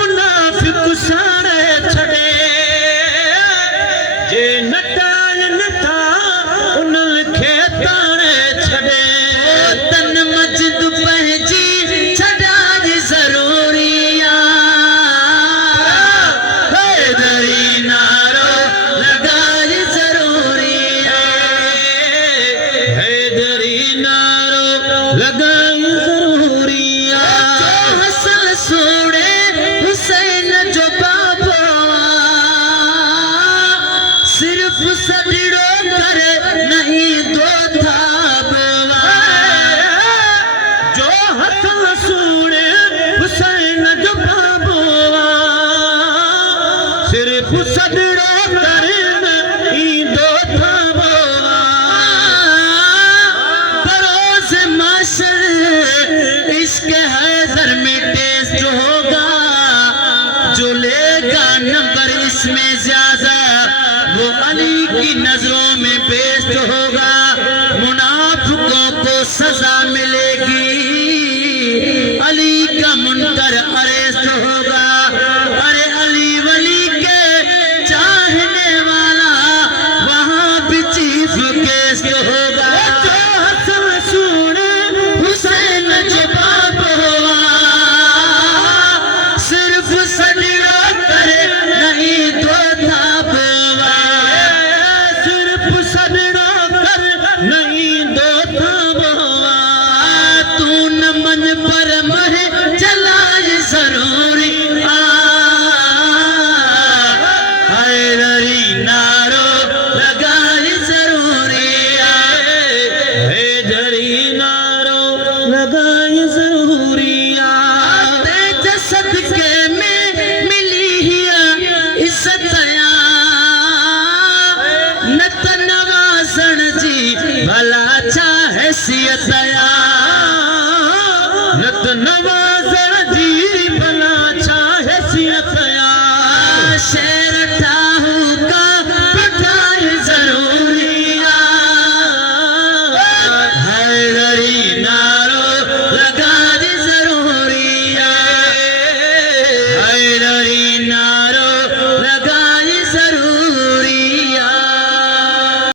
मुनाफिक सारे छड़े जे नटाल नथा उन्हन खे ताणे छड़े तन मस्जिद पंहिंजी छॾाज ज़रूरी हैदरी नारो लगाज ज़रूरी हैदरी नारो लगाज ज़रूरी हसन सोड़े हुसैन जो बाबा सिर्फ सजड़ो करे नहीं दो था जो हसन सोड़े हुसैन जो बाबा सिर्फ सजड़ो करे नहीं दो था बरोज़ माशर इश्क हैदर में टेस्ट होगा जो लेगा नंबर इसमें ज्यादा वो अली की नजरों में बेस्ट होगा